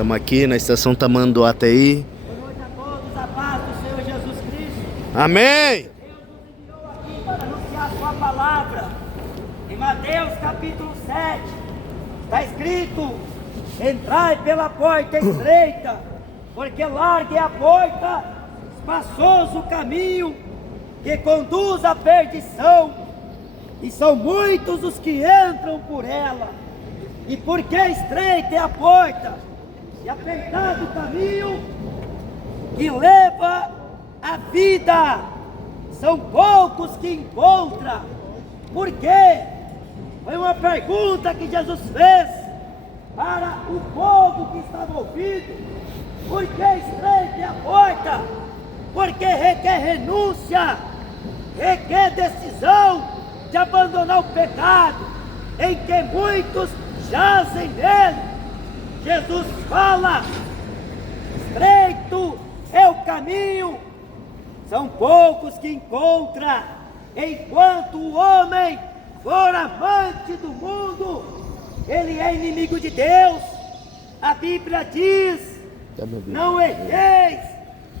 Estamos aqui na estação Tamanduá ATI. Boa noite a todos, a paz do Senhor Jesus Cristo. Amém! Deus nos enviou aqui para anunciar a sua palavra. Em Mateus capítulo 7, está escrito: entrai pela porta estreita, porque larga é a porta, espaçoso o caminho que conduz à perdição, e são muitos os que entram por ela. E porque estreita é a porta, e apertado o caminho que leva à vida, são poucos que encontram. Por quê? Foi uma pergunta que Jesus fez para o povo que estava ouvindo. Por que estreita é a porta? Porque requer renúncia, requer decisão de abandonar o pecado, em que muitos jazem nele. Jesus fala: estreito é o caminho, são poucos que encontram. Enquanto o homem for amante do mundo, ele é inimigo de Deus. A Bíblia diz: não erreis,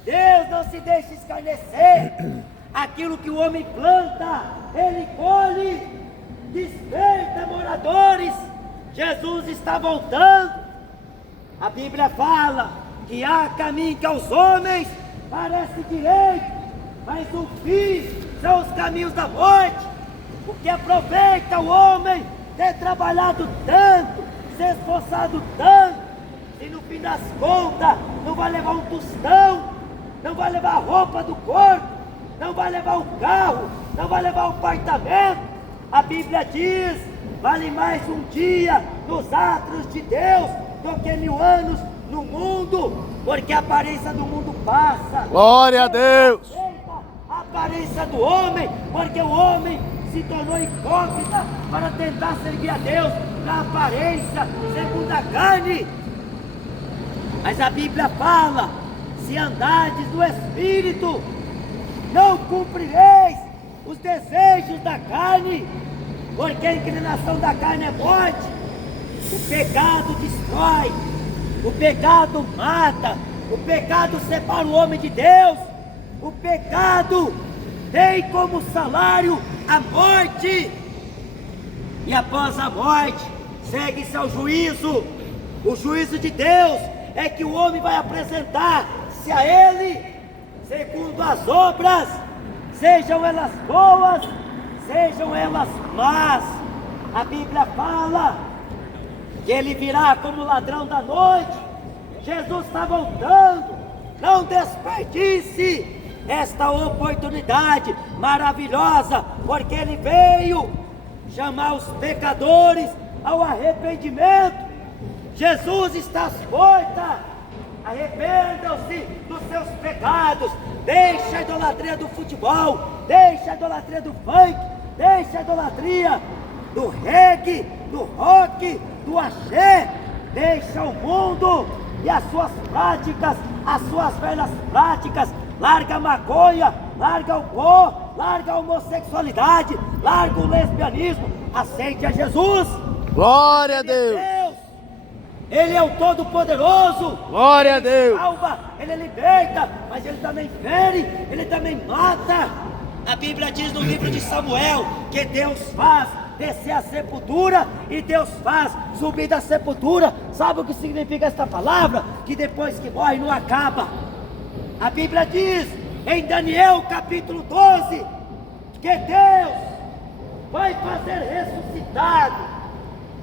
Deus não se deixa escarnecer. Aquilo que o homem planta, ele colhe. Desperta, moradores, Jesus está voltando. A Bíblia fala que há caminho que aos homens parece direito, mas o fim são os caminhos da morte. O que aproveita o homem ter trabalhado tanto, se esforçado tanto, e no fim das contas não vai levar um tostão, não vai levar a roupa do corpo, não vai levar o carro, não vai levar o apartamento. A Bíblia diz: vale mais um dia nos átrios de Deus do que 1000 anos no mundo, porque a aparência do mundo passa. Glória a Deus! A aparência do homem, porque o homem se tornou hipócrita para tentar servir a Deus na aparência, segundo a carne. Mas a Bíblia fala: se andardes no Espírito, não cumprireis os desejos da carne, porque a inclinação da carne é morte. O pecado destrói, o pecado mata, o pecado separa o homem de Deus. O pecado tem como salário a morte, e após a morte segue-se ao juízo. O juízo de Deus é que o homem vai apresentar-se a Ele segundo as obras, sejam elas boas, sejam elas más. A Bíblia fala que Ele virá como ladrão da noite. Jesus está voltando. Não desperdice esta oportunidade maravilhosa, porque Ele veio chamar os pecadores ao arrependimento. Jesus está às portas. Arrependam-se dos seus pecados. Deixa a idolatria do futebol, deixa a idolatria do funk, deixa a idolatria do reggae, do rock, do axé. Deixa o mundo e as suas práticas, as suas velhas práticas. Larga a maconha, larga o pó, larga a homossexualidade, larga o lesbianismo. Aceite a Jesus. Glória a Deus! Ele é o Todo-Poderoso. Glória a Deus! Ele salva, Ele liberta, mas Ele também fere, Ele também mata. A Bíblia diz no livro de Samuel que Deus faz descer a sepultura e Deus faz subir da sepultura. Sabe o que significa esta palavra? Que depois que morre não acaba. A Bíblia diz em Daniel capítulo 12 que Deus vai fazer ressuscitado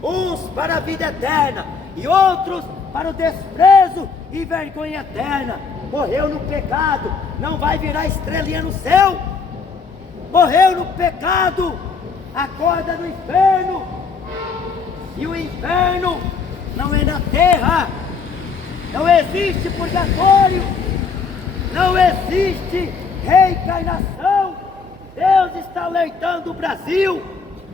uns para a vida eterna e outros para o desprezo e vergonha eterna. Morreu no pecado, não vai virar estrelinha no céu. Morreu no pecado, acorda no inferno. E o inferno não é na terra. Não existe purgatório, não existe reencarnação. Deus está alertando o Brasil.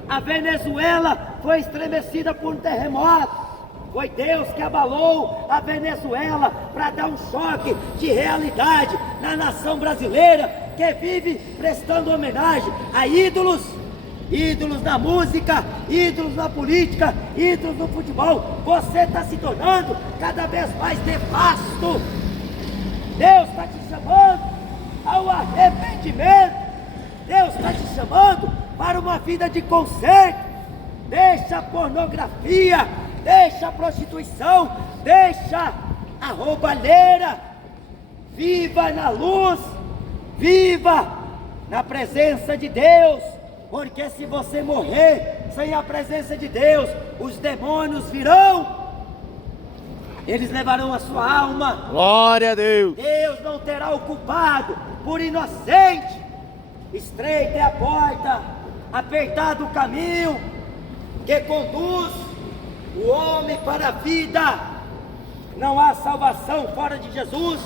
A Venezuela foi estremecida por um terremoto. Foi Deus que abalou a Venezuela para dar um choque de realidade na nação brasileira, que vive prestando homenagem a ídolos. ídolos na música, ídolos na política, ídolos no futebol. Você está se tornando cada vez mais nefasto. Deus está te chamando ao arrependimento. Deus está te chamando para uma vida de conserto. Deixa a pornografia, deixa a prostituição, deixa a roubalheira. Viva na luz, viva na presença de Deus. Porque se você morrer sem a presença de Deus, os demônios virão, eles levarão a sua alma. Glória a Deus. Deus não terá o culpado por inocente. Estreita é a porta, apertado o caminho que conduz o homem para a vida. Não há salvação fora de Jesus,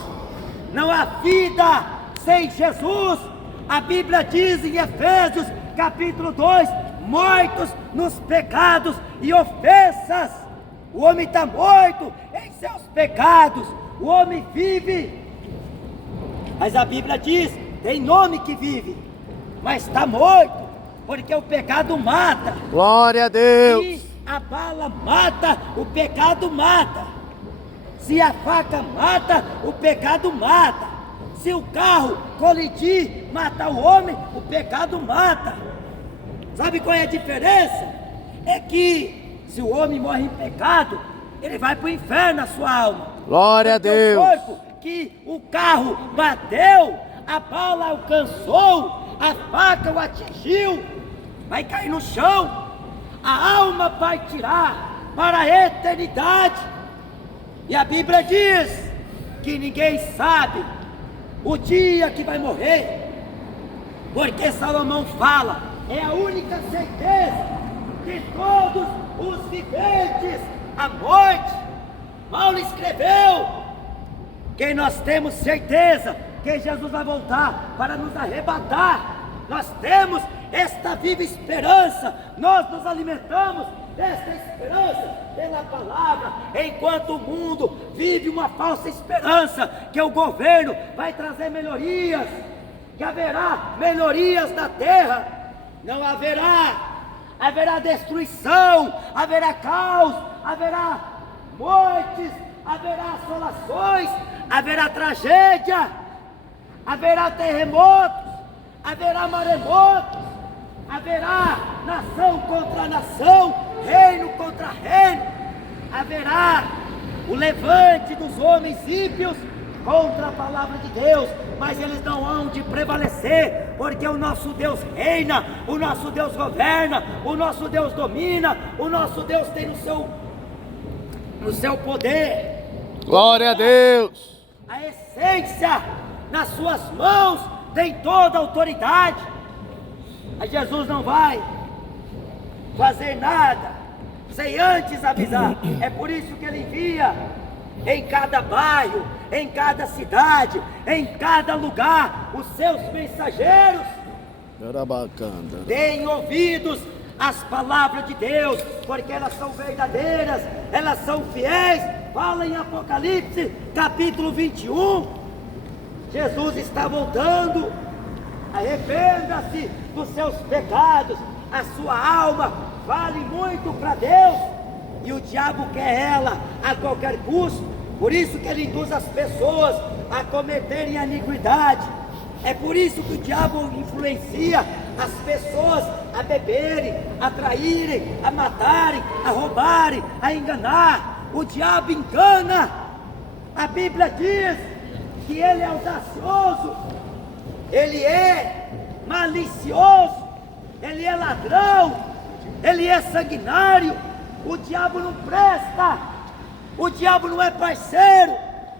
não há vida sem Jesus. A Bíblia diz em Efésios capítulo 2, mortos nos pecados e ofensas. O homem está morto em seus pecados, o homem vive, mas a Bíblia diz, tem nome que vive, mas está morto, porque o pecado mata. Glória a Deus. Se a bala mata, o pecado mata. Se a faca mata, o pecado mata. Se o carro colidir, mata o homem, o pecado mata. Sabe qual é a diferença? É que se o homem morre em pecado, ele vai para o inferno, a sua alma. Glória a Deus. O corpo que o carro bateu, a bala alcançou, a faca o atingiu, vai cair no chão. A alma vai tirar para a eternidade. E a Bíblia diz que ninguém sabe o dia que vai morrer, porque Salomão fala, é a única certeza de todos os viventes, a morte. Paulo escreveu que nós temos certeza que Jesus vai voltar para nos arrebatar. Nós temos esta viva esperança, nós nos alimentamos desta esperança pela palavra, enquanto o mundo vive uma falsa esperança que o governo vai trazer melhorias, que haverá melhorias na terra. Não haverá destruição, haverá caos, haverá mortes, haverá assolações, haverá tragédia, haverá terremotos, haverá maremotos, haverá nação contra nação, reino contra reino, haverá o levante dos homens ímpios contra a palavra de Deus, mas eles não hão de prevalecer, porque o nosso Deus reina, o nosso Deus governa, o nosso Deus domina, o nosso Deus tem no seu poder. Glória a Deus. A essência nas suas mãos tem toda a autoridade. Mas Jesus não vai fazer nada sem antes avisar. É por isso que ele envia em cada bairro, em cada cidade, em cada lugar, os seus mensageiros. Era bacana. Deem ouvidos às palavras de Deus, porque elas são verdadeiras, elas são fiéis. Fala em Apocalipse capítulo 21. Jesus está voltando. Arrependa-se dos seus pecados. A sua alma vale muito para Deus, e o diabo quer ela a qualquer custo. Por isso que ele induz as pessoas a cometerem iniquidade. É por isso que o diabo influencia as pessoas a beberem, a traírem, a matarem, a roubarem, a enganar. O diabo engana. A Bíblia diz que ele é audacioso, ele é malicioso, ele é ladrão, ele é sanguinário. O diabo não presta, o diabo não é parceiro.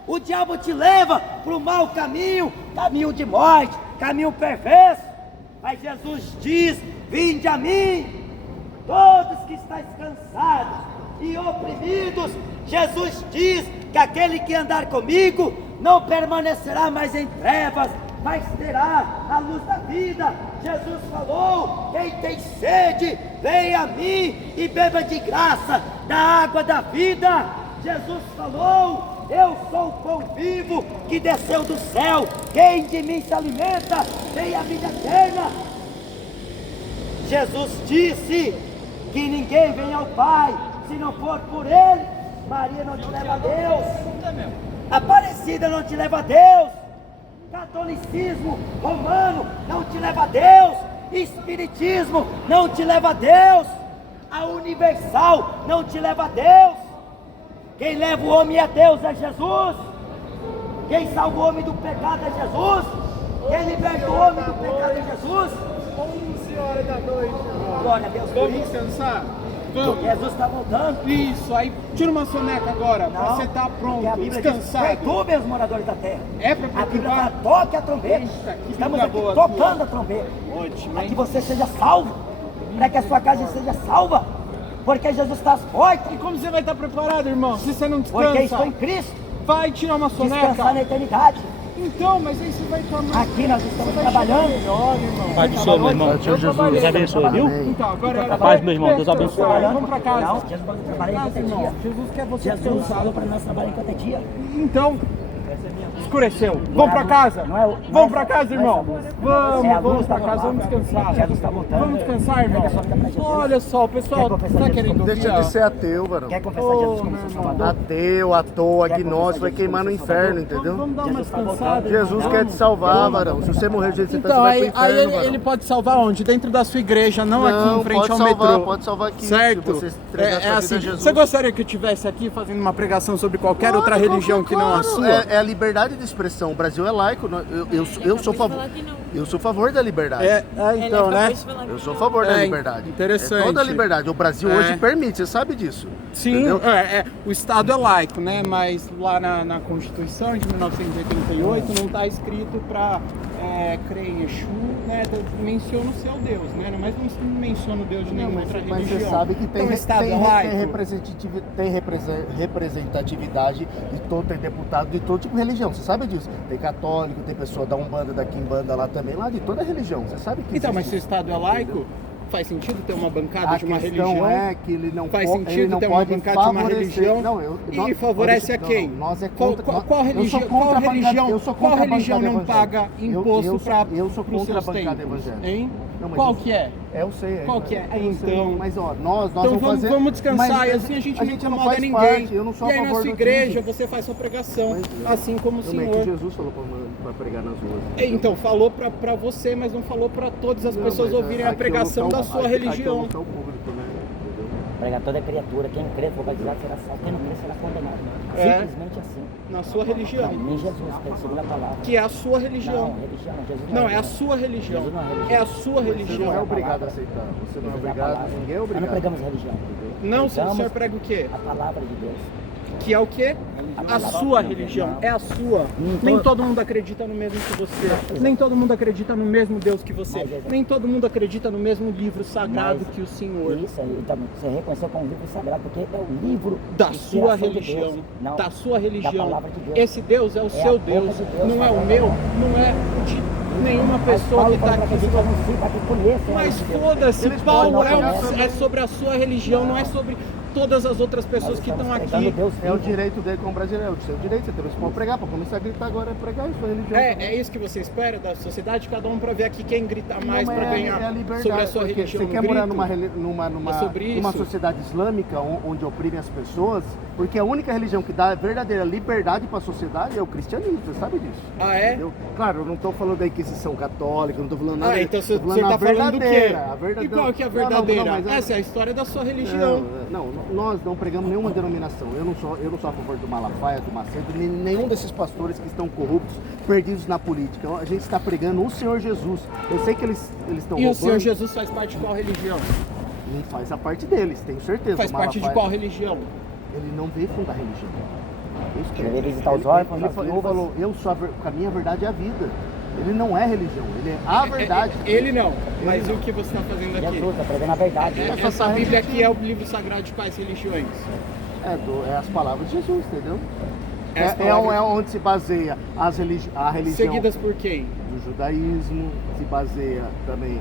O diabo te leva para o mau caminho, caminho de morte, caminho perverso. Mas Jesus diz: vinde a mim, todos que estáis cansados e oprimidos. Jesus diz que aquele que andar comigo não permanecerá mais em trevas, mas terá a luz da vida. Jesus falou: quem tem sede, venha a mim e beba de graça da água da vida. Jesus falou: eu sou o pão vivo que desceu do céu, quem de mim se alimenta tem a vida eterna. Jesus disse que ninguém vem ao Pai se não for por Ele. Maria não te leva a Deus. Aparecida não te leva a Deus. Catolicismo romano não te leva a Deus. Espiritismo não te leva a Deus. A universal não te leva a Deus. Quem leva o homem a Deus é Jesus. Quem salva o homem do pecado é Jesus. Quem liberta o homem do pecado é Jesus. 11 horas da noite, irmão. Glória a Deus. Vamos descansar? Vamos. Jesus está voltando. Isso, aí tira uma soneca agora, pra você estar porque pronto, a Bíblia descansado. diz, perturbem os moradores da terra. É pra A Bíblia fala, perturbar? toque a trombeta. Eita, que Estamos Bíblia aqui boa tocando tua. a trombeta. Ótimo, Para hein? que você seja salvo. Para que a sua casa seja salva. Porque Jesus está às portas. E como você vai estar preparado, irmão, se você não Porque estou em descansa? Cristo. Vai tirar uma Descansar na soneca? eternidade. Então, mas aí você vai estar mais... Aqui nós estamos vai trabalhando. chegar melhor, irmão. Pai do Senhor, meu irmão. Eu trabalhei. Deus abençoe, viu? Então, agora era Paz, meu irmão. Deus abençoe. descansar. Vamos pra casa. Não, Jesus vai trabalhar enquanto é irmão. dia. Jesus quer você Jesus descansar. falou para nós trabalhar enquanto é dia. Então, escureceu. Vamos pra casa? Vamos pra casa, irmão? Vamos pra casa, vamos descansar. Jesus está voltando. Vamos descansar, irmão? Olha só, o pessoal tá querendo ouvir. Deixa de ser ateu, varão. Quer confessar Jesus como seu Salvador? Ateu, à toa, agnóstico, vai queimar no inferno, entendeu? Vamos dar uma descansada. Jesus quer te salvar, varão. Se você morrer do jeito que você tá, Então, você aí, vai pro aí inferno, ele varão. pode salvar onde? Dentro da sua igreja, não aqui em frente pode ao salvar, metrô. pode salvar aqui. Certo? Se você entregar sua vida a assim. Jesus. Você gostaria que eu estivesse aqui fazendo uma pregação sobre qualquer outra Claro, religião que não a claro. sua? É a liberdade de expressão. O Brasil é laico. Eu sou favor. Eu sou a favor da liberdade. Então, né? Eu sou a favor da liberdade. Interessante. É toda a liberdade. O Brasil hoje permite, você sabe disso. Sim, Entendeu? o Estado é laico, né? Mas lá na Constituição de 1988 não está escrito para crer em Exu, né? Menciona o seu Deus, né? Mas não menciona o Deus de nenhuma outra Mas religião. você sabe que tem, Então, o Estado tem, é laico. tem representatividade de todo, tem deputado de todo tipo de religião. Você sabe disso? Tem católico, tem pessoa da Umbanda, da Quimbanda lá também, lá de toda religião. Você sabe que Então, mas se o existe Estado é laico, faz sentido ter uma bancada a de uma questão religião? é que ele não Faz ele sentido não ter uma pode bancada de uma favorecer- religião? Não, E favorece a quem? Nós é Qual- contra, qual- qual eu sou religião- contra qual a bancada- religião- eu sou qual contra a religião bancada não paga evangélica. imposto eu pra- eu sou pros contra a seus bancada templos, evangélica. hein? Não, mas Qual eu- que é? Eu sei. Qual que é? Eu sei, Então- mas ó, nós Então vamos vamos, fazer... vamos descansar mas e assim a gente não incomoda faz ninguém. parte, eu não sou E a aí na favor sua do igreja time. você faz sua pregação, Mas- assim como o Como é que Senhor. Jesus falou pra pregar nas ruas? Então, falou pra você, mas não falou pra todas as pessoas Mas ouvirem a aqui eu pregação não da sou- sua aqui religião. eu não sou o público, né? Entendeu? Prega toda criatura. Quem crê, for batizado, será salvo. Quem não crê, será condenado. É. Simplesmente assim. Na sua religião. Em Jesus, segundo a palavra. Que é a sua religião. Não, religião. Jesus Não, é a religião. sua religião. Jesus não é religião. É a sua Você religião. não é obrigado a aceitar. Você não é obrigado, ninguém é Nós não obrigado. pregamos religião. Não, o Pregamos senhor prega o quê? a palavra de Deus. Que é o quê? A sua religião. É a sua. Nem todo mundo acredita no mesmo que você. Nem todo mundo acredita no mesmo Deus que você. Nem todo mundo acredita no mesmo livro sagrado que o Senhor. Isso aí, então, você reconheceu como livro sagrado, porque é o livro Da de sua criação de religião. Deus. Não, Da sua da religião. palavra de Deus. Esse Deus é o seu a boca Deus. de Deus, Não é o falando. meu. Não é de nenhuma Mas pessoa Paulo que está fala pra aqui. gente anunciar que conheça a Mas lei de Deus. foda-se, Eles Paulo podem é sobre a sua religião, não é sobre todas as outras pessoas que estão Estamos aqui. pregando Deus É o vivo. direito dele como brasileiro, é o seu direito, você tem que pregar, para começar a gritar agora, é pregar isso, é religião. É isso que você espera da sociedade, cada um para ver aqui quem grita mais Não, para é ganhar a liberdade, sobre a sua porque religião. Você quer grito. morar numa É sobre numa isso. sociedade islâmica onde oprime as pessoas, porque a única religião que dá verdadeira liberdade para a sociedade é o cristianismo, você sabe disso. Ah, é? Entendeu? Claro, eu não estou falando da Inquisição Católica, eu não estou falando nada. Ah, então você tô falando está da falando do quê? verdadeira, a E verdadeira. qual que é a Não, não, verdadeira? não, mas Essa é a história da sua religião. Não, nós não pregamos nenhuma denominação. Eu não sou a favor do Malafaia, do Macedo, nem nenhum desses pastores que estão corruptos, perdidos na política. A gente está pregando o Senhor Jesus. Eu sei que eles estão E o roubando. Senhor Jesus faz parte de qual religião? Não faz a parte deles, tenho certeza. Faz O parte de Malafaia, qual religião? Ele não veio fundar religião. Isso que Ele é. veio visitar os órfãos, as ele viúvas. falou, eu sou a minha verdade é a vida. Ele não é religião, ele é a verdade. Ele não, mas o que você está fazendo aqui? Jesus, está pregando a verdade. Essa Bíblia aqui é o livro sagrado de quais religiões? É as palavras de Jesus, entendeu? As palavras- É onde se baseia a religião Seguidas por quem? do judaísmo, se baseia também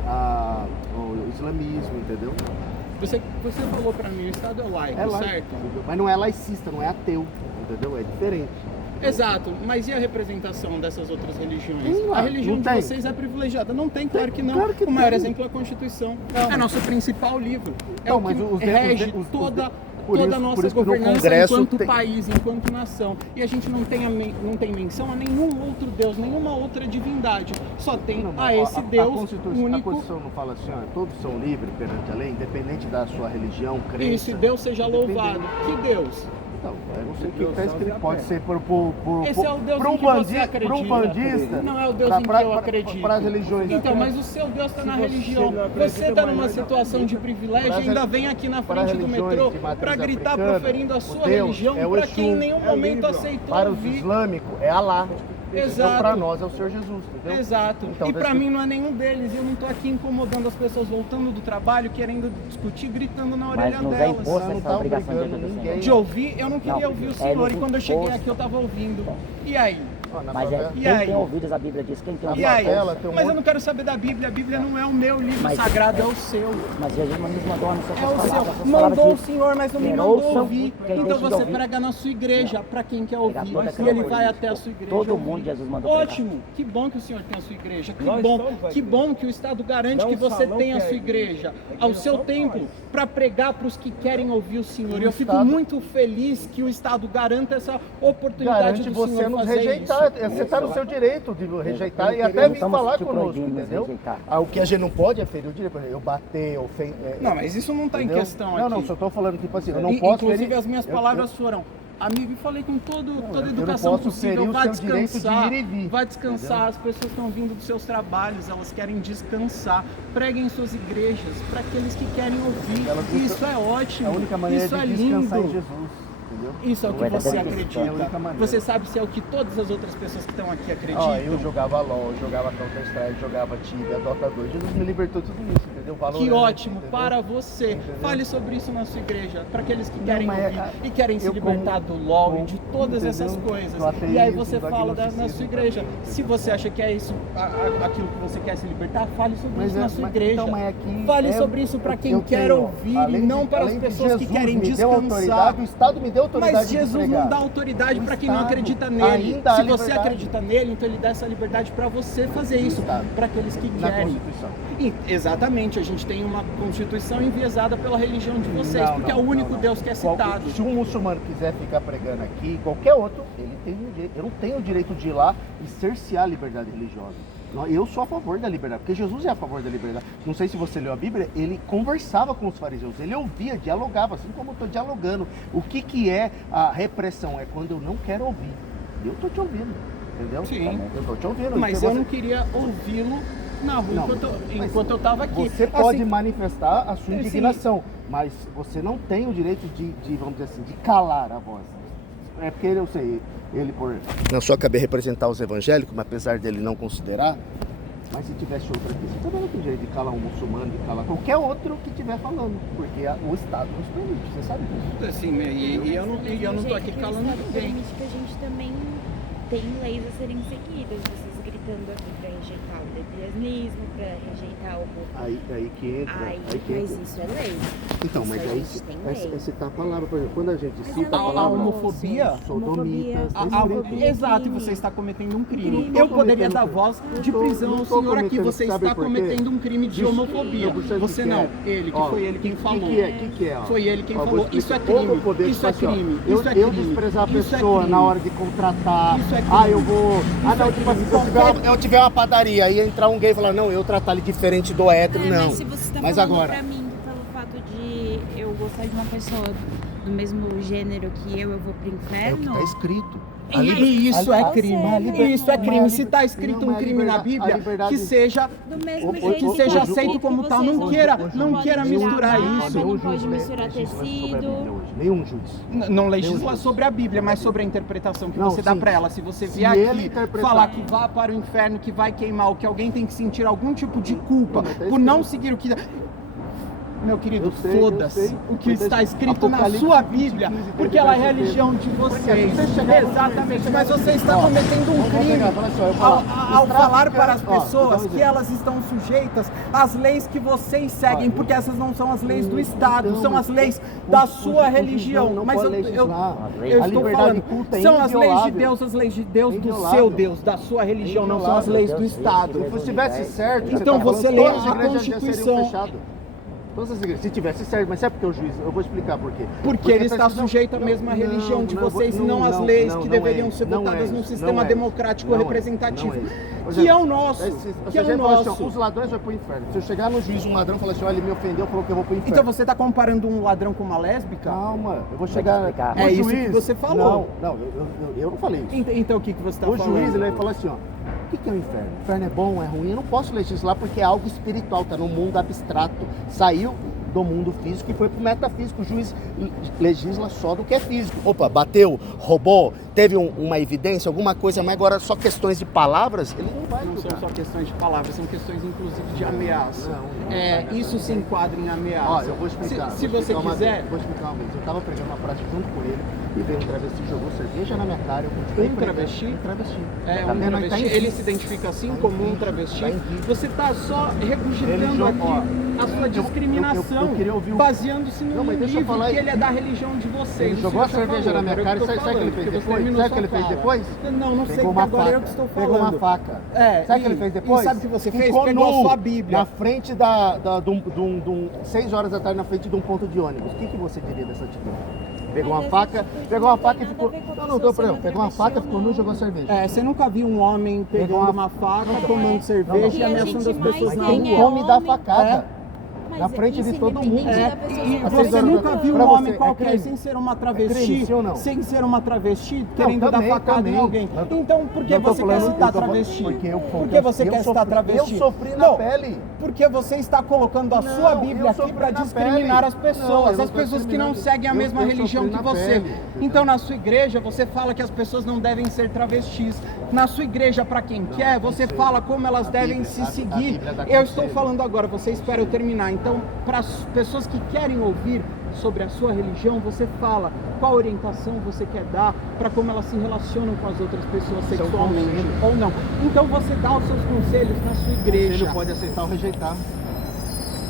o islamismo, entendeu? Você falou pra mim, o Estado é laico, É laico, certo? entendeu? Mas não é laicista, não é ateu, entendeu? É diferente. Exato, mas e a representação dessas outras religiões? Tem lá, A religião não de tem. vocês é privilegiada? Não tem, claro que não. Claro que O maior tem. exemplo é a Constituição. É nosso principal livro. É Não, o que mas os de- rege os de- toda por toda isso- a por nossa isso que no governança Congresso enquanto tem- país, enquanto nação. E a gente não tem menção a nenhum outro Deus, nenhuma outra divindade. Só tem Não, a mas esse a Deus Constituição, a único. Constituição não fala assim, ó, todos são livres perante a lei, independente da sua religião, crença. Isso, e Deus seja louvado. Que Deus? Então, eu não sei o que está escrito. Pode ser por Esse é o Deus pra em um que você bandista, acredita. pra um bandista. Não é o Deus em que eu acredito. Para as religiões. Então, mas o seu Deus está na você religião. não acredita, Você está mas numa não situação de privilégio e ainda vem aqui na para frente do religiões metrô de matriz para gritar africana, proferindo a o sua Deus religião é o para quem em Exu, nenhum é momento livre. aceitou Para os ouvir. islâmicos, é Alá. Exato. Para nós é o Senhor Jesus, entendeu? Exato. Então, E pra deixa- mim não é nenhum deles. Eu não tô aqui incomodando as pessoas voltando do trabalho, querendo discutir, gritando na orelha Mas nos é delas. imposto não essa tá obrigação de obrigando obedecer. ninguém. De ouvir, eu não queria Não, ouvir o é Senhor. nos E quando eu cheguei impostos. aqui, eu tava ouvindo. E aí? Ó, na Mas favela- quem E aí? tem ouvidos, a Bíblia diz, quem tem A E ouvidos, aí? favela tem um Mas eu monte- não quero saber da Bíblia. A Bíblia não é o meu livro Mas- sagrado, é o seu. mas Jesus nos mandou anunciar É suas o palavras. seu. Suas palavras Mandou o diz, Senhor, mas não me quem mandou ouça, ouvir. quem Então deixa de você ouvir. prega na sua igreja, para quem quer Pregar ouvir. toda E aquela ele coisa. vai até a sua igreja. Todo ouvir. mundo Jesus mandou pregar. Ótimo. Que bom que o Senhor tem a sua igreja. Que Nós bom. somos a Que igreja. bom que o Estado garante Não que você salão tem a que é sua a igreja. igreja A igreja ao seu somos tempo nós. para pregar para os que querem ouvir o Senhor. E eu fico Estado- muito feliz que o Estado garanta essa oportunidade Garante do você Senhor nos fazer rejeitar. isso. Você está no seu direito de rejeitar e Não até vir estamos falar te conosco, proibindo de entendeu? rejeitar. O que a gente não pode é ferir o direito. Por exemplo, eu bater, ofender. Não, mas isso não está em entendeu? questão Não, aqui. não, só estou falando tipo assim, eu não posso Inclusive ferir- as minhas eu- palavras foram: amigo, e falei com toda eu não educação posso possível, ferir o vá seu direito de descansar, ir e vir, vai descansar, entendeu? as pessoas estão vindo dos seus trabalhos, elas querem descansar, preguem em suas igrejas para aqueles que querem ouvir, Elas não- isso é ótimo, A única maneira isso de é descansar em lindo. Jesus, entendeu? Isso é o que Vai dar você certo. acredita. É a única maneira. Você sabe se é o que todas as outras pessoas que estão aqui acreditam. Ó, eu jogava LOL, jogava Counter-Strike, jogava Tibia, Dota 2, Jesus me libertou de tudo isso, entendeu? Valorant, Que ótimo entendeu? para você. Entendeu? Fale sobre isso na sua igreja, para aqueles que Não, querem mas ouvir é- e querem se eu libertar como- do LOL e como- de todas essas entendeu? coisas. Do E aí ateísmo, você do fala na sua agnosticismo igreja. também, Se entendeu? você acha que é isso, aquilo que você quer se libertar, fale sobre Mas isso é- na sua mas- igreja. então, mas aqui Fale é- sobre isso para quem eu quer tenho, ouvir e além não de- para as além de pessoas que Jesus querem me deu descansar. autoridade, o Estado me deu autoridade Mas de Jesus pregar. não dá autoridade O para quem não Estado acredita nele. ainda há Se você liberdade. acredita nele, então ele dá essa liberdade para você fazer isso, Estado. para aqueles que Na querem. Constituição. Exatamente, a gente tem uma constituição enviesada pela religião de vocês, porque é o único Deus que é citado. Se um muçulmano quiser ficar pregando aqui, qualquer outro, ele tem um direito. Eu não tenho o direito de ir lá e cercear a liberdade religiosa. Eu sou a favor da liberdade, porque Jesus é a favor da liberdade. Não sei se você leu a Bíblia, ele conversava com os fariseus, ele ouvia, dialogava, assim como eu estou dialogando. O que é a repressão? É quando eu não quero ouvir. Eu estou te ouvindo, entendeu? Sim. Eu estou te ouvindo. Mas porque eu você- não queria ouvi-lo na rua Não, mas enquanto eu estava aqui. Você pode Assim, manifestar a sua sim. indignação, mas você não tem o direito de, vamos dizer assim, de calar a voz. É porque eu sei, ele por na sua cabeça representar os evangélicos, mas apesar dele não considerar, mas se tivesse outro aqui, você também não tem direito de calar um muçulmano, de calar qualquer outro que estiver falando, porque o Estado nos permite, você sabe disso. assim, e eu não tô aqui calando ninguém. ninguém. Permite que a gente também tem leis a serem seguidas. Vocês gritando aqui para rejeitar o lesbianismo, para rejeitar o Aí que entra, Ai, aí que mas entra. isso é lei. Então, isso mas a aí gente tem lei. citar a palavra, por exemplo, quando a gente Mas cita é a lei, A palavra homofobia? sodomitas, A- tá a- escrito. Exato, e crime. você está cometendo um crime. Crime. Eu poderia Cometendo dar crime. voz de Não tô- prisão não ao tô senhor aqui. cometendo, Você sabe está por quê? cometendo um crime de Isso- homofobia. Não, sabe o Você que não, é? ele, que Ó, foi ele quem falou. que é? Ó? Foi ele quem Ó, falou. vou explicar. Isso é crime. Homofobia, Isso é tipo assim, ó, crime. Eu, Isso é eu crime. desprezar a Isso é pessoa crime. na hora de contratar. Isso é crime. Ah, eu vou. Isso não, é tipo assim, crime. se eu tiver uma padaria e entrar um gay e falar, não, eu tratar ele diferente do hétero, não. Mas se você tá Mas falando agora. pra mim que pelo fato de eu gostar de uma pessoa do mesmo gênero que eu vou pro É o que inferno. está escrito. E isso é crime. liber- Isso é crime. mas Se está escrito não, um mas a crime na liberdade- a Bíblia, liberdade- que seja Do mesmo Ou- jeito ou- que ou- seja ou- aceito como que tal. vocês Não queira podem queira tirar misturar nada, isso. não pode misturar tecido. Nenhum juiz. Não legisla sobre a Bíblia, mas sobre a interpretação que Não, você dá sim. para ela. Se você Se vier ele aqui interpretar- falar que vá para o inferno, que vai queimar, ou que alguém tem que sentir algum tipo de culpa Não, mas tá por não escrito. seguir o que... Meu querido, Eu sei, foda-se o que Mas está escrito na Apocalipse sua 20, Bíblia, 15, porque ela é a 30, religião de vocês. Porque se você chegar no Exatamente, juiz, mas você está ó, cometendo um vamos crime pegar, olha só, eu vou falar. ao Os falar para as traficantes, ó, eu pessoas tava que dizendo. elas estão sujeitas às leis que vocês seguem, porque essas não são as leis do Estado, Então, são as mas leis o- da o- sua o religião. não Mas pode legislar. eu A estou liberdade falando, de culto é são as leis de inviolável. Deus, as leis de Deus É do inviolável. seu Deus, da sua religião, não são as leis do Estado. Se estivesse certo, Então tá você falando, lê todas as a igrejas já seriam Constituição. fechadas. Todas as igrejas, se tivesse certo, mas sabe por que o juiz? Eu vou explicar por quê. Porque ele está presta atenção, sujeito à mesma religião de vocês e não às leis que deveriam ser votadas num sistema democrático representativo, que é o nosso. Que é o nosso. Os ladrões vão pro inferno. Se eu chegar no juiz, um ladrão falar assim, olha, ele me ofendeu, falou que eu vou pro inferno. Então você está comparando um ladrão com uma lésbica? Calma, eu vou chegar. explicar. O É isso juiz- que você falou. Não, eu não falei isso. Então o que você está O falando? juiz, ele vai falar assim, ó, o que é o inferno? O inferno é bom, é ruim? Eu não posso legislar porque é algo espiritual, tá no mundo abstrato. Saiu do mundo físico e foi pro metafísico. O juiz legisla só do que é físico. Opa, bateu, roubou, teve uma evidência, alguma coisa, mas agora só questões de palavras, ele não vai Não são julgar. só questões de palavras, são questões inclusive de ameaça. Não. Isso se enquadra em ameaça. Ó, eu vou explicar. Se vou você explicar quiser, Vez, vou explicar uma vez. Eu tava pregando uma frase junto com ele e veio um travesti, jogou cerveja na minha cara. Eu continuei pregando. travesti? Um travesti. é Tá um vendo? travesti, Tá em ele vídeo. se identifica assim Tá em como um vídeo, travesti. tá em vídeo. Você está só Ele regurgitando jogou, aqui ó, a sua eu discriminação, queria ouvir o- baseando-se Não, num mas deixa eu livro falar que aí. ele é da religião de vocês. Ele Isso jogou a você já cerveja falou, na minha era o cara que e eu tô sabe o que ele falando, fez porque você depois? terminou Sabe o que ele sua fez fala. depois? Não sei, Pegou porque uma agora eu faca. que estou Pegou falando. uma faca. É, Sabe o que ele fez depois? E sabe o que você fez? Ficou Pegou a nu sua Bíblia. na frente de um 6 horas da tarde, na frente de um ponto de ônibus. O que você diria dessa atitude? Pegou uma Mas faca, essa coisa pegou uma não faca e tem ficou. nada a ver com a Não, pessoa problema. sendo Pegou uma faca, travesti ficou ou nu e não. jogou cerveja. Você nunca viu um homem pegando uma faca, tomando cerveja e E a ameaçando gente as pessoas mais na tem rua? é O homem dá homem. facada. Mas Na frente isso de todo independente mundo. da pessoa E ser Às você 6 horas nunca da- viu um pra homem você, é qualquer crime. sem ser uma É travesti, crime, sim ou não? sem ser uma travesti, querendo também, dar facada também. em alguém. Então por que Eu tô você quer falando- citar eu tô falando- travesti? porque Por que você quer citar travesti? Eu sofri na Não, pele. porque você está colocando a Não, sua eu Bíblia aqui sofri para na discriminar pele. as Não, eu pessoas, não as tô pessoas que não discriminando. seguem a mesma Eu religião sofri que na você. pele, Então na sua igreja você fala que as pessoas não devem ser travestis. Na sua igreja, para quem quer, você fala como elas devem se a seguir. Bíblia dá Eu estou conselho. falando agora, você espera eu terminar. Então, para as pessoas que querem ouvir sobre a sua religião, você fala qual orientação você quer dar para como elas se relacionam com as outras pessoas Isso é um sexualmente conselho. ou não. Então você dá os seus conselhos na sua igreja. Ele pode aceitar ou rejeitar.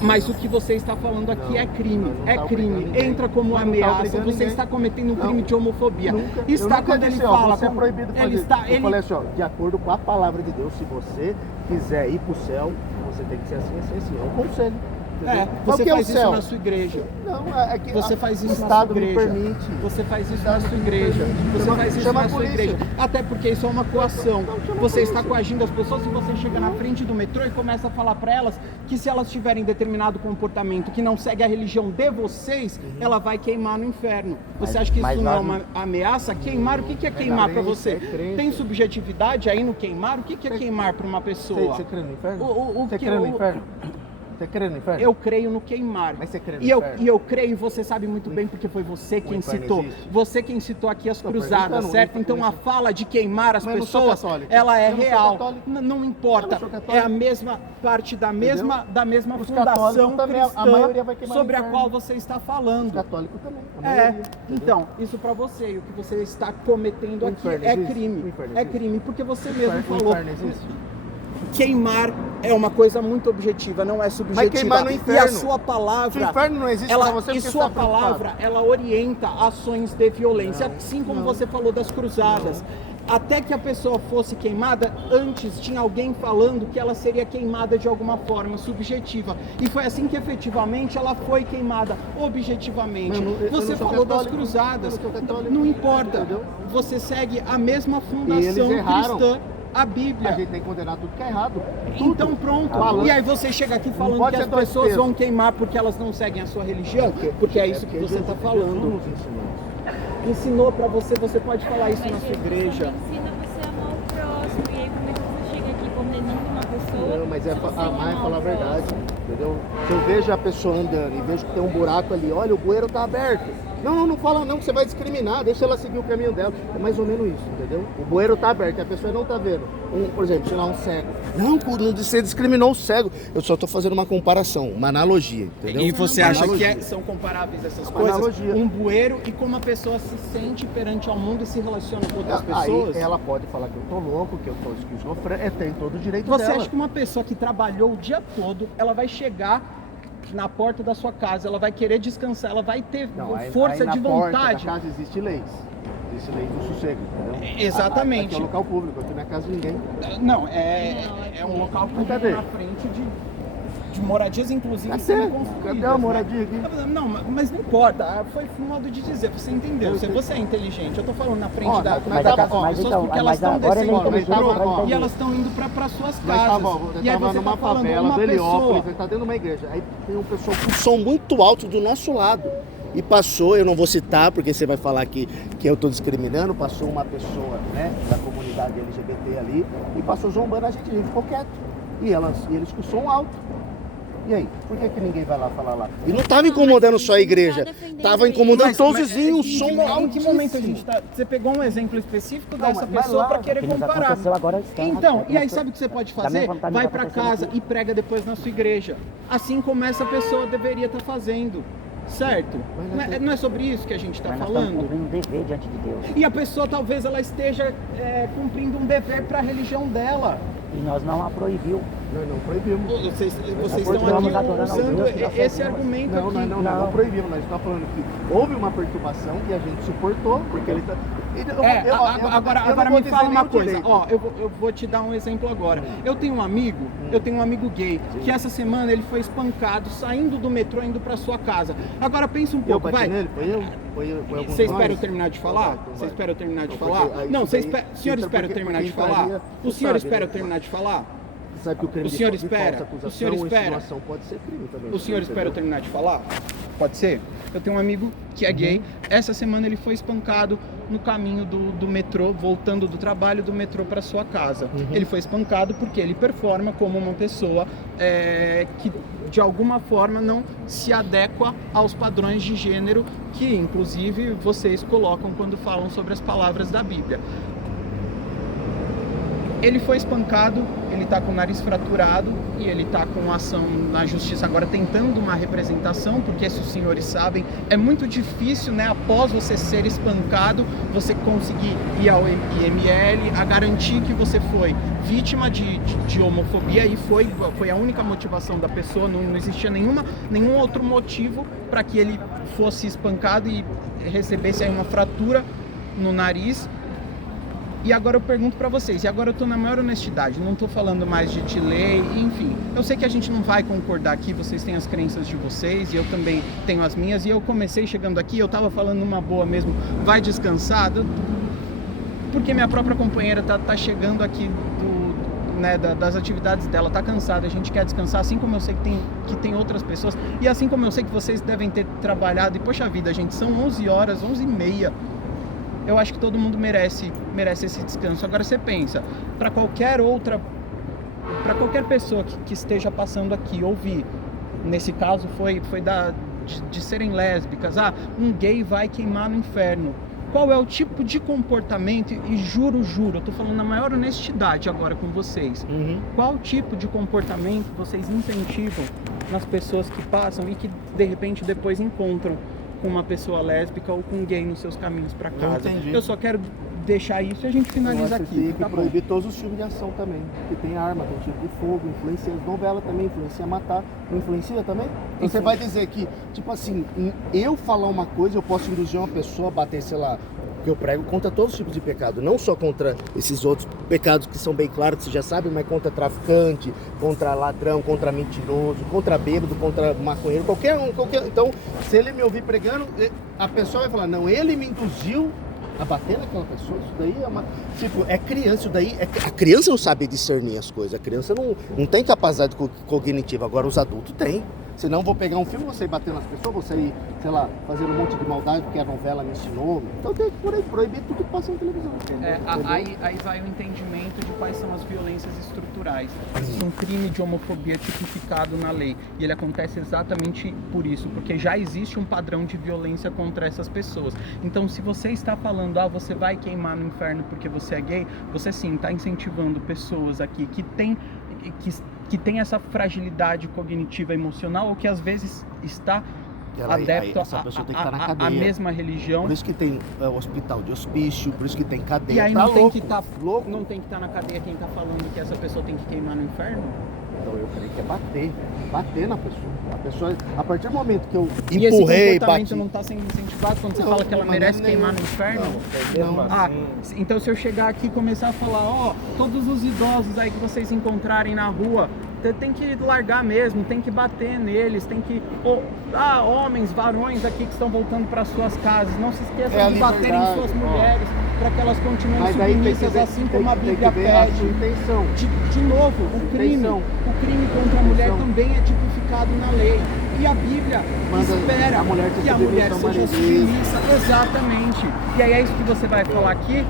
Mas o que você está falando aqui Não, é crime, não é tá crime. obrigando ninguém. Entra como Não tá ameaça, obrigando você ninguém. está cometendo um Não. crime de homofobia. Nunca, Está eu nunca quando ele disse, ó, fala, você é com- proibido fazer ele isso. está, Eu ele falei assim, ó, de acordo com a palavra de Deus, se você quiser ir pro céu, você tem que ser assim, assim, assim. É um conselho. Entendeu? Mas você o que é o faz isso céu? na sua igreja. Não, é que Você a- faz o isso na Estado sua me igreja. permite. Você faz isso na sua igreja. Você Chama- faz isso chama na a sua polícia. igreja. Até porque isso é uma coação. Não, chama a Você está polícia. coagindo as pessoas e você chega na frente do metrô e começa a falar para elas que se elas tiverem determinado comportamento que não segue a religião de vocês, ela vai queimar no inferno. Você acha que isso mas não é nós- uma ameaça? Queimar, o que é queimar para crença, você? é crença. Tem subjetividade aí no queimar? O que é queimar para uma pessoa? Você crê no inferno? O Você que crê no eu- inferno? Você crê no inferno? Eu creio no queimar. Mas você crê no e eu, inferno? e eu creio, e você sabe muito bem, porque foi você quem inferno citou. existe? Você quem citou aqui as Tô cruzadas, perguntando, certo? o Então a inferno- fala de queimar as Mas eu não sou pessoas, católico. ela é Eu não sou real. católico. Não importa. Eu não sou católico. É a mesma parte da mesma Os fundação católicos também, a maioria cristã vai queimar no sobre a inferno. qual você está falando. Católico também. a É, maioria, entendeu? então, isso pra você, e o que você está cometendo O aqui inferno é existe? crime. O inferno É existe? crime, porque você O mesmo inferno- falou. O inferno existe? Queimar é uma coisa muito objetiva, não é subjetiva. queimar no E a inferno. sua palavra, Se o inferno não existe ela, pra você, e por que sua você tá preocupado? palavra, ela orienta ações de violência, assim como você falou das cruzadas. Até que a pessoa fosse queimada, antes tinha alguém falando que ela seria queimada de alguma forma subjetiva. E foi assim que efetivamente ela foi queimada objetivamente. Mas eu não Você sou falou das católico, cruzadas. eu não sou católico, Não importa. entendeu? Você segue a mesma eles fundação erraram. cristã, a Bíblia. A gente tem que condenar tudo que é errado. Tudo. Então pronto. Falando. E aí você chega aqui falando pode que ser as dois pessoas pesos. vão queimar porque elas não seguem a sua religião? Porque é isso que você está falando. Ensinou pra você, você pode falar isso na Mas sua Jesus igreja. também ensina você a amar o próximo. E aí como é que você chega aqui condenando uma pessoa? Não, mas é se você amar é ama falar a o verdade, próximo? entendeu? Se eu vejo a pessoa andando e vejo que tem um buraco ali, olha, o bueiro tá aberto. Não fala não, que você vai discriminar, deixa ela seguir o caminho dela. É mais ou menos isso, entendeu? O bueiro tá aberto e a pessoa não tá vendo. Por exemplo, sei lá, um cego. Não, você discriminou o cego. Eu só tô fazendo uma comparação, uma analogia, entendeu? E você Uma acha analogia. que são comparáveis essas Uma coisas? analogia. Um bueiro e como a pessoa se sente perante ao mundo e se relaciona com outras Aí pessoas? ela pode falar que eu tô louco, que eu tô esquizofrênico, tem todo o direito Você dela. acha que uma pessoa que trabalhou o dia todo, ela vai chegar na porta da sua casa, ela vai querer descansar, ela vai ter força aí na de porta vontade? da casa existe leis. Existe lei do sossego, entendeu? Exatamente. Aqui é um local público, aqui não é casa de ninguém. Não, é um local público Cadê? na frente de moradias, inclusive, Cadê? sendo construídas. Cadê a moradia aqui? Não, mas não importa, foi um modo de dizer, você entendeu, você é inteligente, eu tô falando na frente Ó, da mas da tá- casa das ó, pessoas, então, porque mas elas estão agora ele descendo é do inteligente, metrô ó, e ó. elas estão indo para suas Mas casas. tá bom, E você aí tava você numa tá falando, favela uma do Heliópolis, pessoa... você tá dentro de uma igreja. Aí tem um pessoal com som muito alto do nosso lado. E passou, eu não vou citar, porque você vai falar que eu tô discriminando, passou uma pessoa, né, da comunidade LGBT ali, e passou zombando a gente ficou quieto. E eles com som alto. E aí, por que ninguém vai lá falar lá? E não tava incomodando só a igreja, tava incomodando todos os vizinhos, em som que altíssimo. momento a gente tá... Você pegou um exemplo específico Não, dessa mas pessoa lá, para querer que nos comparar. aconteceu agora está, Então, né? e aí sabe o que você pode Da fazer? mesma vontade Vai que tá para acontecendo casa aqui. e prega depois na sua igreja. Assim como essa pessoa deveria estar fazendo. Certo? Não é sobre isso que a gente está Mas nós estamos falando? cumprindo um dever diante de Deus. E a pessoa talvez ela esteja cumprindo um dever para a religião dela. E nós não a proibiu. Nós não proibimos. Vocês Nós estão continuamos aqui adorando ao usando Deus que nós esse servimos. argumento Não, aqui. não proibimos. Nós estamos falando que houve uma perturbação e a gente suportou, porque ele tá... Agora me fala uma coisa, ó, eu vou te dar um exemplo agora. Eu tenho um amigo gay, que essa semana ele foi espancado saindo do metrô indo pra sua casa. Agora pensa um Eu pouco, bati vai. nele? Foi algum de Você espera eu nós? terminar de falar? Então vai. Você espera eu terminar de Então, falar? porque aí Não, isso você daí- espera, o senhor isso espera eu porque- terminar de porque falar? entraria- O senhor sabe, espera né? eu terminar de falar? Sabe que o crime O senhor de espera? falsa O acusação senhor ou espera? insinuação pode ser crime também. O senhor espera eu entendeu? terminar de falar? Pode ser? Eu tenho um amigo que é gay. Essa semana ele foi espancado no caminho do metrô, voltando do trabalho do metrô para sua casa. Ele foi espancado porque ele performa como uma pessoa que de alguma forma não se adequa aos padrões de gênero que inclusive vocês colocam quando falam sobre as palavras da Bíblia. Ele foi espancado, ele está com o nariz fraturado e ele está com ação na justiça agora tentando uma representação, porque se os senhores sabem, é muito difícil, né, após você ser espancado, você conseguir ir ao IML, a garantir que você foi vítima de homofobia e foi a única motivação da pessoa, não existia nenhum outro motivo para que ele fosse espancado e recebesse aí uma fratura no nariz. E agora eu pergunto pra vocês, e agora eu tô na maior honestidade, não tô falando mais de lei, enfim. Eu sei que a gente não vai concordar aqui, vocês têm as crenças de vocês, e eu também tenho as minhas, e eu comecei chegando aqui, eu tava falando numa boa mesmo, vai descansado, porque minha própria companheira tá chegando aqui das atividades dela, tá cansada, a gente quer descansar, assim como eu sei que tem outras pessoas, e assim como eu sei que vocês devem ter trabalhado, e poxa vida, gente, são 11 horas, 11h30, eu acho que todo mundo merece esse descanso. Agora você pensa, para qualquer pessoa que esteja passando aqui, ouvir, nesse caso foi de serem lésbicas, um gay vai queimar no inferno. Qual é o tipo de comportamento, e juro, eu tô falando na maior honestidade agora com vocês, qual tipo de comportamento vocês incentivam nas pessoas que passam e que de repente depois encontram com uma pessoa lésbica ou com um gay nos seus caminhos para casa? Eu só quero deixar isso e a gente finaliza Eu acho que aqui. tem que Tá bom. proibir todos os tipos de ação também. Que tem arma, tem tiro de fogo, influencia as novelas também, influencia matar. Não influencia também? Então você vai dizer que, tipo assim, eu falar uma coisa, eu posso induzir uma pessoa a bater, sei lá, que eu prego contra todos os tipos de pecado, não só contra esses outros pecados que são bem claros, que você já sabe, mas contra traficante, contra ladrão, contra mentiroso, contra bêbado, contra maconheiro, qualquer um. Então, se ele me ouvir pregando, a pessoa vai falar, não, ele me induziu a bater naquela pessoa. Isso daí é uma... Tipo, é criança, isso daí... A criança não sabe discernir as coisas, a criança não tem capacidade cognitiva, agora os adultos têm. Senão eu vou pegar um filme, você ir bater nas pessoas, você ir, sei lá, fazendo um monte de maldade porque a novela me ensinou. Então tem que proibir tudo que passa na televisão. Aí vai o entendimento de quais são as violências estruturais. Existe um crime de homofobia tipificado na lei. E ele acontece exatamente por isso, porque já existe um padrão de violência contra essas pessoas. Então, se você está falando, você vai queimar no inferno porque você é gay, você sim está incentivando pessoas aqui que tem essa fragilidade cognitiva emocional, ou que às vezes está adepto essa pessoa tem que estar na cadeia. à mesma religião. Por isso que tem hospital de hospício, por isso que tem cadeia. E aí tá não tem louco, que estar louco. não tem que estar na cadeia quem está falando que essa pessoa tem que queimar no inferno? Então eu creio que é bater na pessoa. A pessoa, a partir do momento que eu E esse empurrei, comportamento bati. não está sendo incentivado quando você Não, fala que ela mas merece nem- queimar no inferno? Não. Então se eu chegar aqui e começar a falar, todos os idosos aí que vocês encontrarem na rua, tem que largar mesmo, tem que bater neles, tem que... homens, varões aqui que estão voltando para suas casas, não se esqueçam É a de bater em suas liberdade, mulheres, para que elas continuem Mas aí tem que submissas, ver, assim como a tem Bíblia que ver a sua pede. intenção. De novo, o crime contra a mulher Intenção. também é tipificado na lei. E a Bíblia Manda espera a mulher ter que a mulher submissão seja maneirista. submissa. Exatamente. E aí é isso que você vai falar aqui.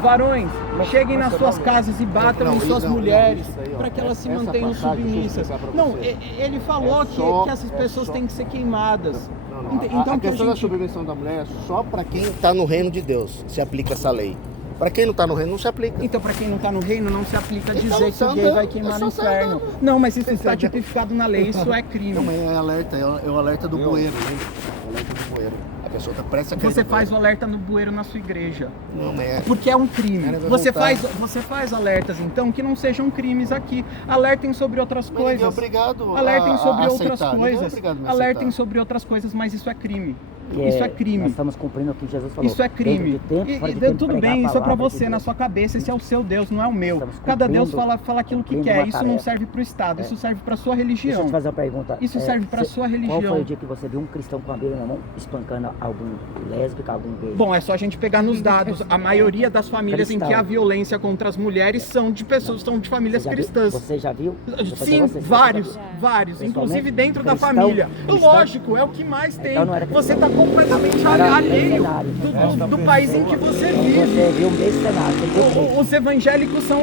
Varões, cheguem nas suas casas e batam em suas mulheres isso aí, para que elas se essa mantenham passagem, submissas. deixa eu explicar pra Não, você. ele falou É que essas pessoas só- têm que ser queimadas. Não. Então a que a questão da gente... submissão da mulher é só para quem está no reino de Deus se aplica essa lei. Para quem não está no reino não se aplica. Então, para quem não está no reino, não se aplica Então, dizer que só o gay andando, vai queimar é no só inferno. andando. Não, mas isso está Entendeu? tipificado na lei, isso é crime. Não, mas é alerta, é o alerta do bueiro, lembra? É o alerta do bueiro. A pessoa está prestes a cair Você no faz o bueiro. alerta no bueiro na sua igreja. Não, mas é... Porque é um crime. Cara, vai Você voltar. faz alertas, então, que não sejam crimes aqui. Alertem sobre outras Mas ninguém é coisas. obrigado Alertem a sobre outras aceitar. Ninguém é coisas. obrigado a me Alertem aceitar. sobre outras coisas, mas isso é crime. E Isso é Nós crime. estamos cumprindo o que Jesus falou. Isso é crime. Dentro de tempo, E fora de tempo, tudo pregar bem, a isso é pra palavra de você, na Deus. sua cabeça, esse é o seu Deus, não é o meu. Estamos Cada Deus cumprindo- fala aquilo que cumprindo quer. uma Isso não tarefa. serve pro Estado, isso serve pra sua Deixa eu religião. te fazer uma pergunta. Isso serve pra sua Qual religião. foi o dia que você viu um cristão com a Bíblia na mão espancando algum lésbica, algum gay? Bom, é só a gente pegar nos dados. A maioria das famílias em que Cristão. há violência contra as mulheres são de pessoas, são de famílias Você já cristãs. Você já viu? Sim, vários, Pessoalmente? inclusive dentro da Cristão? família. Cristão? Lógico, é o que mais tem. Então não era Você cristão. está completamente Era alheio mercenário. do país em que você Então vive. você viu um cenário. Você viu Os evangélicos são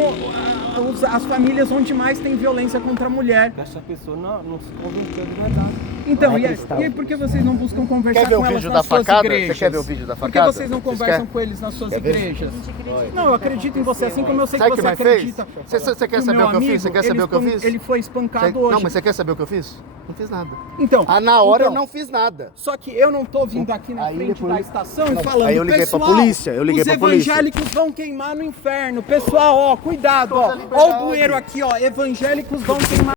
as famílias onde mais tem violência contra a mulher. Essa pessoa não se convenceu de verdade. Então, Não é e cristão. aí por que vocês não buscam conversar Quer ver com o elas vídeo nas da suas facada? igrejas? Você quer ver o vídeo da Por facada? que vocês não Vocês conversam querem? com eles nas suas Quer ver? igrejas? Não, eu acredito em você, assim como eu sei Sabe que o que você mais fez? acredita. Você quer que saber meu o que eu fiz? amigo, Você quer saber o que eu fiz? Ele foi espancado Você- hoje. Não, mas você quer saber o que eu fiz? Não fiz nada. Então, Na hora então, eu não fiz nada. Só que eu não tô vindo aqui na Aí frente depois- da estação Não, e falando, aí eu liguei pra pessoal, polícia, eu liguei os pra polícia. evangélicos vão queimar no inferno. Pessoal, ó, cuidado, ó. Toda Ó o liberdade. bueiro aqui, ó. Evangélicos vão queimar